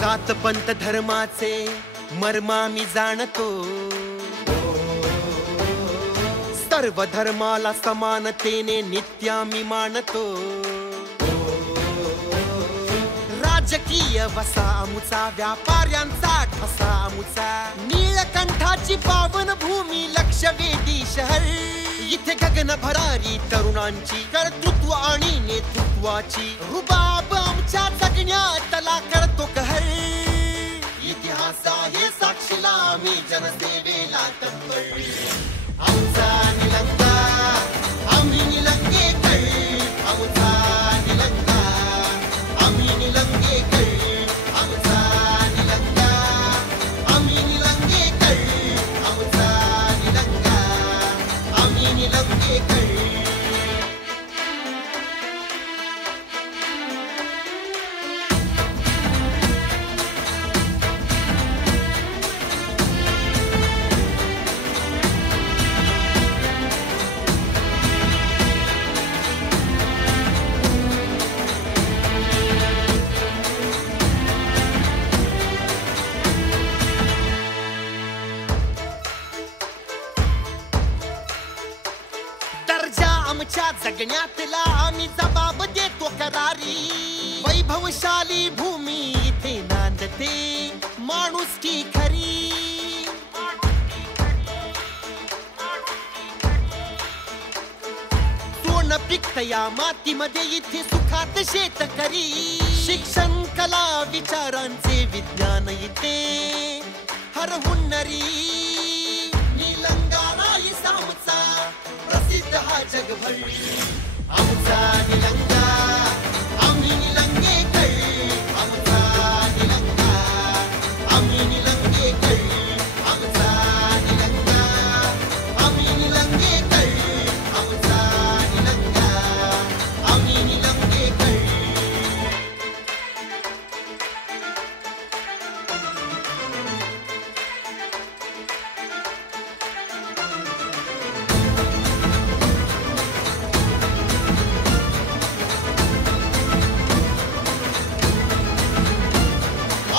सात पंथ धर्माचे मर्मा मी जाणतो, सर्व धर्माला समानतेने नित्या मी मानतो. राजकीय वसा आमुचा, व्यापाऱ्यांचा ठसा आमुचा, नीळकंठाची पावन भूमी लक्षवेधी शहर. इथे गगन भरारी तरुणांची कर्तृत्व आणि नेतृत्वाची रुबाब आमच्या जगण्यातला करतो कहर. इतिहास आहे साक्षीला आम्ही जनसेवेला तत्पर. आमचा निलंगा आम्ही निलंगेकर, आमचा निलंगा आम्ही निलंगेकर, आमचा निलंगा आम्ही निलंगेकर, आमचा निलंगा आम्ही निलंगेकर. आमच्या जगण्यातला आम्ही जबाब देतो करारी. वैभवशाली भूमी इथे नांदते माणुसकी खरी. सोनं पिकतं या मातीमध्ये इथे सुखात शेतकरी. शिक्षण कला विचारांचे विज्ञान इथे हरहुन्नरी. निलंगा नाही सामचा प्रसिद्ध हा जगभर. आमचा निलंगा आम्ही निलंगेकर, आमचा निलंगा आम्ही निलंगेकर, आमचा निलंगा आम्ही निलंगेकर, आमचा निलंगा आम्ही निलंगेकर.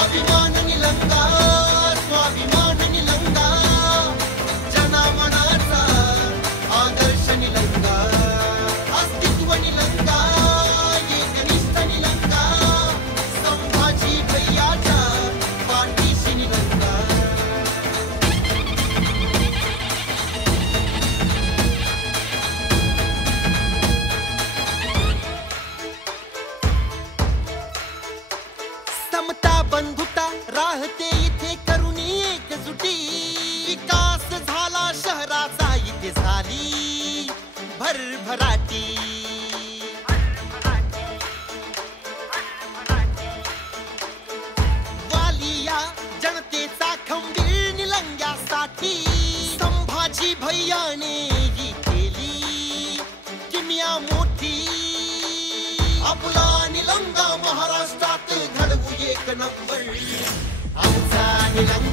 अभिमान निलंगा, स्वाभिमान निलंगा, जनामनाचा आदर्श निलंगा. अस्तित्व निलंगा, एकनिष्ठ निलंगा, संभाजी भैयाच्या पाठीशी निलंगा. समता बंधुता राहते इथे करुणी एकजुटी. विकास झाला शहराचा इथे झाली भरभराटी. वालिया जनतेचा खंबीर निलंग्यासाठी. संभाजी भैयाने ही केली किमया मोठी. आपला निलंगा महाराष्ट्रात घडवू एक नंबर. आमचा निलंगा